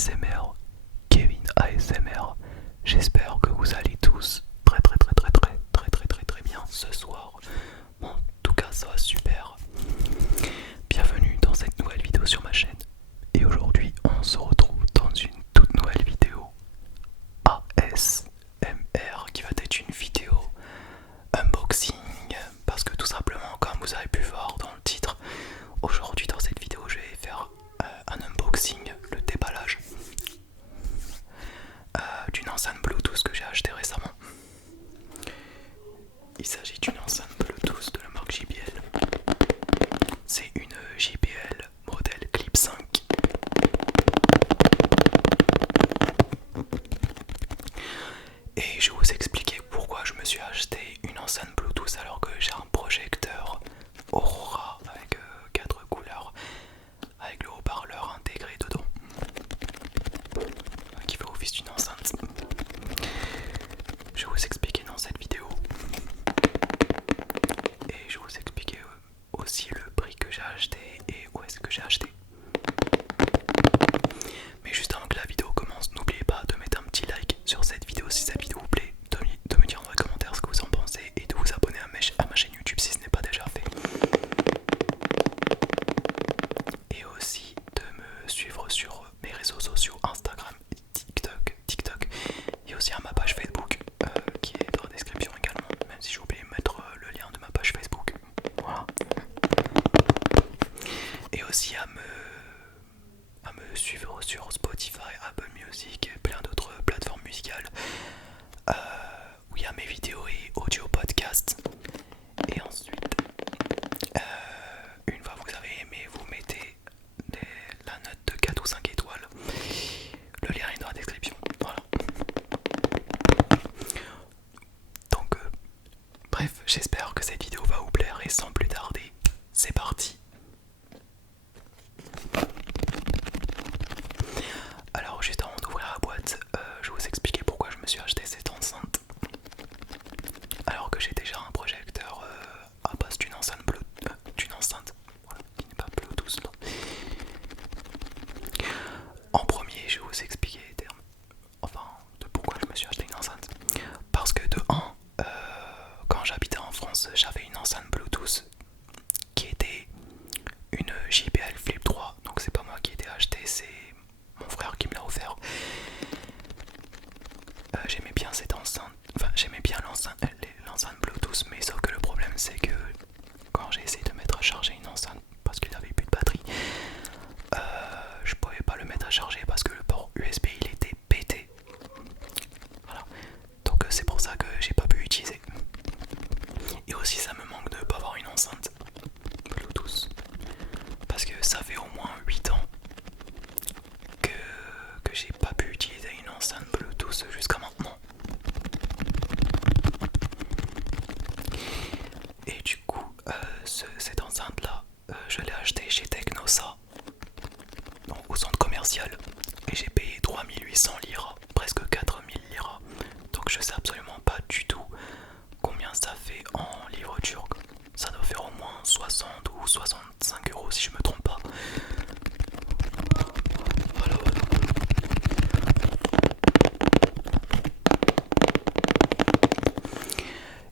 ASMR, Kevin ASMR. J'espère que vous allez tous très bien ce soir. Bon, en tout cas, ça va super. Bienvenue dans cette nouvelle vidéo sur ma chaîne. Et aujourd'hui, on se retrouve dans une toute nouvelle vidéo ASMR qui va être une vidéo unboxing. Parce que tout simplement, comme vous avez pu voir dans le titre, aujourd'hui dans cette vidéo, je vais faire un unboxing, le déballage d'une enceinte Bluetooth que j'ai acheté récemment. Il s'agit d'une enceinte Bluetooth de la marque JBL. C'est une JBL modèle Clip 5. Et je vais vous expliquer pourquoi je me suis acheté une enceinte Bluetooth alors que j'ai un projecteur Aurora avec 4 couleurs, avec le haut-parleur intégré dedans, qui fait office d'une enceinte. Je vais vous expliquer dans cette vidéo. Et je vais vous expliquer aussi le prix que j'ai acheté et où est-ce que j'ai acheté. Mais juste avant que la vidéo commence, n'oubliez pas de mettre un petit like sur cette vidéo si cette vidéo vous plaît, de me dire dans les commentaires ce que vous en pensez et de vous abonner à ma chaîne YouTube si ce n'est pas déjà fait. Et aussi de me suivre sur mes réseaux sociaux Instagram et TikTok et aussi à ma page Facebook qui est dans la description également, même si j'ai oublié de mettre le lien de ma page Facebook. Voilà. Et aussi à me suivre sur Spotify, Apple Music et plein d'autres plateformes musicales où il y a mes vidéos et audio podcasts. Et ensuite, une fois que vous avez aimé, vous mettez la note de 4 ou 5 étoiles. Le lien est dans la description. Voilà. Donc, bref, j'espère que cette vidéo va vous plaire et sans plus tarder, c'est parti. Alors juste avant d'ouvrir la boîte, je vais vous expliquer pourquoi je me suis acheté cette enceinte. Alors que j'ai déjà un projecteur à base d'une enceinte voilà, qui n'est pas Bluetooth. Non. En premier, je vais vous expliquer les termes, enfin, de pourquoi je me suis acheté une enceinte. Parce que de 1, quand j'habitais en France, j'avais une enceinte Bluetooth qui était une JBL Flip 3, donc c'est pas moi qui ai acheté, c'est mon frère qui me l'a offert. J'aimais bien cette enceinte, enfin j'aimais bien l'enceinte Bluetooth, mais sauf que le problème c'est que quand j'ai essayé de mettre à charger une enceinte parce qu'il n'avait plus de batterie, je pouvais pas le mettre à charger parce que le port USB il était pété. Voilà. Donc c'est pour ça que j'ai pas pu utiliser. Et aussi ça me manque de pas avoir une enceinte Bluetooth. Parce que ça fait au moins 8 ans que j'ai pas pu utiliser une enceinte Bluetooth jusqu'à maintenant. Et du coup, cette enceinte là, je l'ai achetée chez Technosa, donc au centre commercial, et j'ai payé 3800 liras, presque 4000 liras. Donc je sais absolument pas du tout combien ça fait en livres turcs. Ça doit faire au moins 60 ou 65 euros si je me trompe pas. Voilà.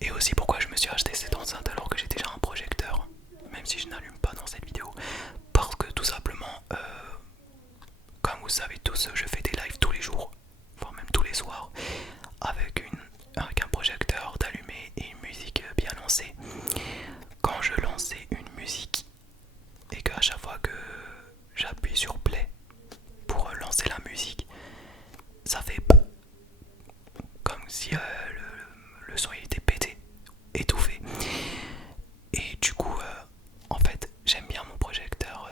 Et aussi pourquoi je me suis acheté cette enceinte alors que j'ai déjà un projecteur, même si je n'allume pas dans cette vidéo. Parce que tout simplement, comme vous savez tous, je fais des lives tous les jours, voire même tous les soirs, avec un projecteur d'allumé et une musique bien lancée. Quand je lançais une musique et qu'à chaque fois que j'appuie sur play pour lancer la musique, ça fait comme si le son il était pété, étouffé. Et du coup, en fait, j'aime bien mon projecteur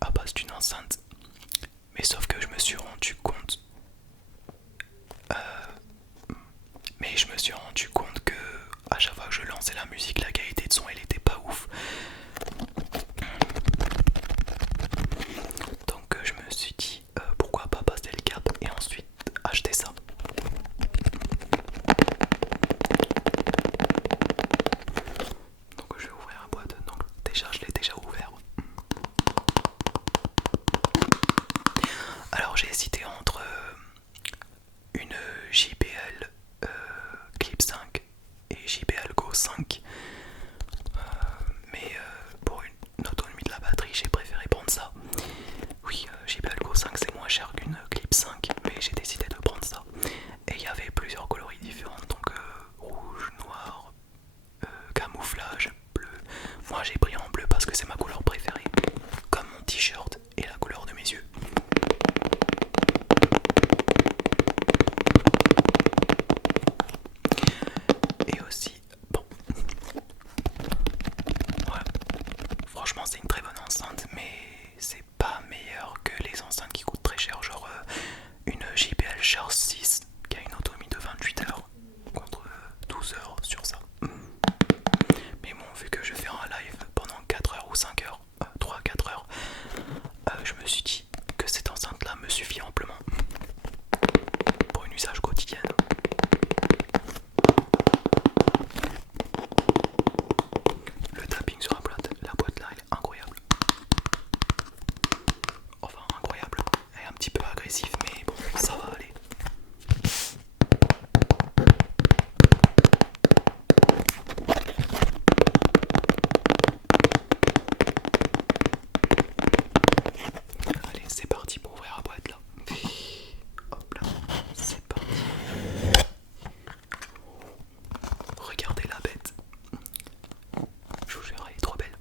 à base d'une enceinte. Mais sauf que je me suis rendu compte que à chaque fois que je lançais la musique, la qualité de son elle était pas ouf. Donc je me suis dit pourquoi pas passer le cap et ensuite acheter ça. Donc je vais ouvrir la boîte. Donc déjà je l'ai déjà ouvert. Alors j'ai essayé c'est une très bonne enceinte, mais c'est pas meilleur que les enceintes qui coûtent très cher, genre une JBL Charge 6 qui a une autonomie de 28 heures contre 12 heures sur ça. Mais bon, vu que je fais un live pendant 4 heures ou 5 heures, 3-4 heures, je me suis dit que cette enceinte là me suffit amplement pour un usage quotidien. Le tapping sur la boîte là, elle est incroyable. Enfin, incroyable. Elle est un petit peu agressive, mais bon, ça va aller. Allez, c'est parti pour ouvrir la boîte là. Hop là, c'est parti. Regardez la bête. Je vous jure, elle est trop belle.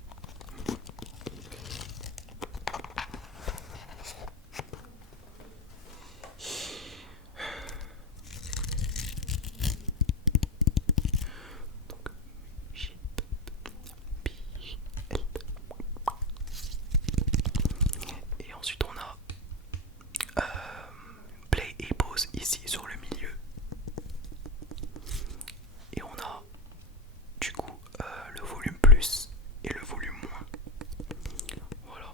Donc, et ensuite on a play et pause ici sur le milieu. Et on a du coup le volume plus et le volume moins. Voilà.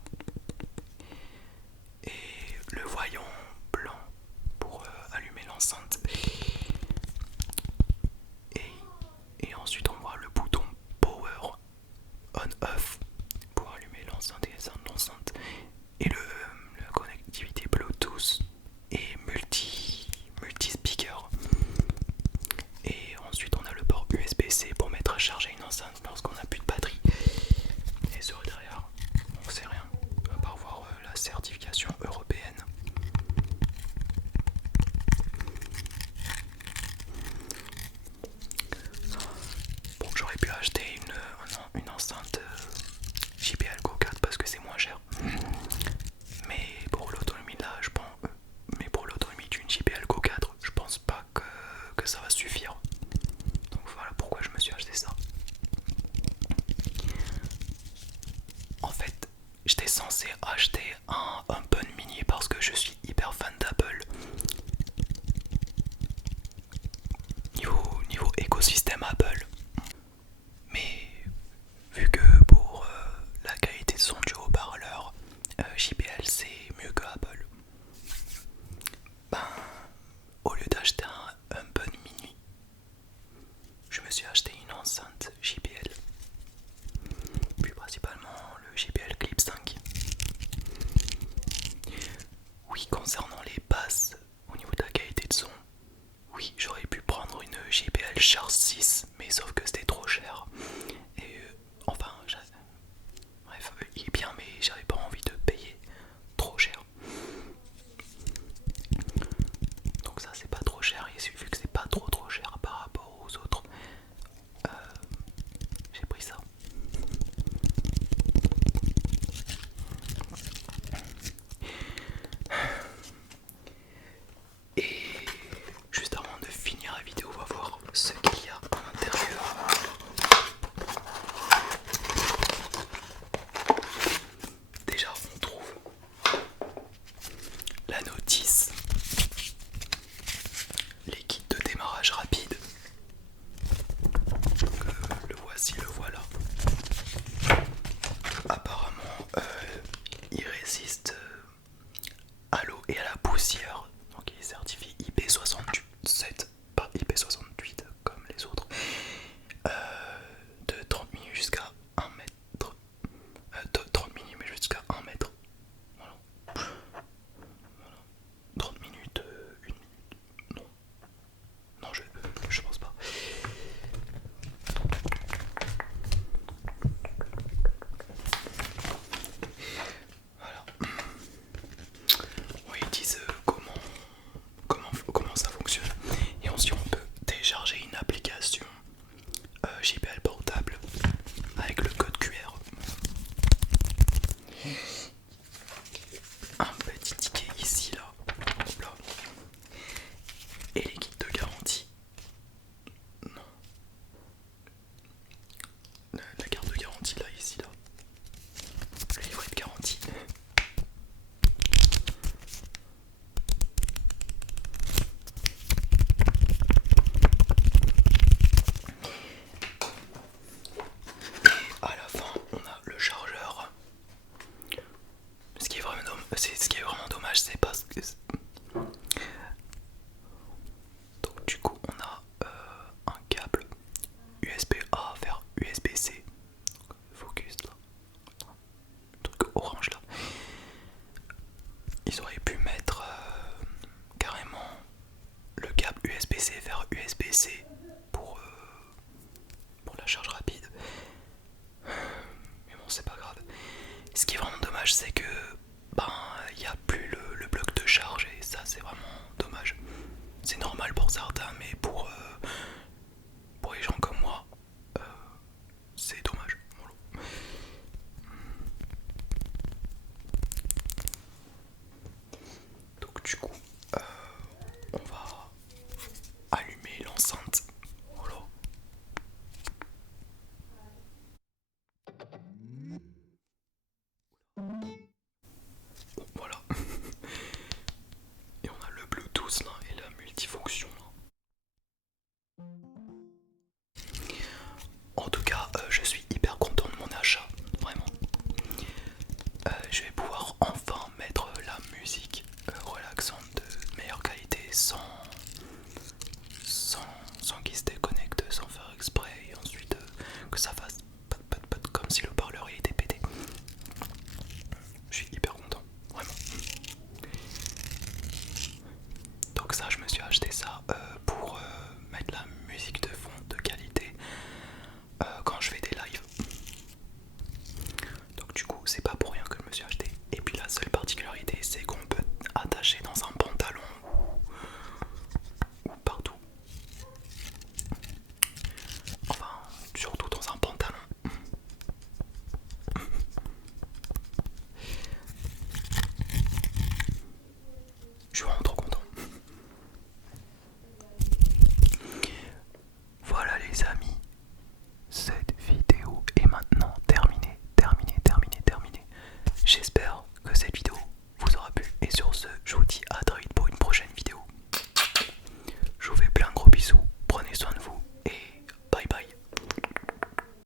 Et le voyant blanc pour allumer l'enceinte. Et ensuite on voit le bouton power on off pour allumer l'enceinte et éteindre l'enceinte. Et la connectivité Bluetooth et multi-speaker. Et ensuite on a le port USB-C pour mettre à charger une enceinte lorsqu'on n'a plus de batterie. Et sur derrière, on sait rien, à part voir la certification européenne. Bon, j'aurais pu acheter une enceinte JBL Go 4 parce que c'est moins cher. Mais pour l'autonomie là, je pense. Mais pour l'autonomie d'une JBL Go 4, je pense pas que ça va suffire. Donc voilà pourquoi je me suis acheté ça. En fait, j'étais censé acheter un HomePod mini parce que je suis hyper fan d'Apple. Niveau écosystème Apple. Mais vu que pour la qualité de son du haut-parleur, JBL c'est mieux que Apple. Ben, au lieu d'acheter un HomePod mini, je me suis acheté une enceinte JBL. Plus principalement le JBL Clip 5. Oui, concernant les basses, au niveau de la qualité de son, oui, j'aurais pu prendre une JBL Charge 6, mais ça ils auraient pu mettre carrément le câble USB-C vers USB-C pour la charge rapide. Mais bon, c'est pas grave. Ce qui est vraiment dommage, c'est que ben il n'y a plus le bloc de charge et ça c'est vraiment dommage. C'est normal pour certains, mais pour les gens comme moi, c'est dommage. Voilà. Donc du coup, on va allumer l'enceinte. Voilà. Bon, voilà. Et on a le Bluetooth là et la multifonction là. En tout cas, je suis hyper content de mon achat, vraiment. Je vais pouvoir enfin mettre la musique relaxante de meilleure qualité sans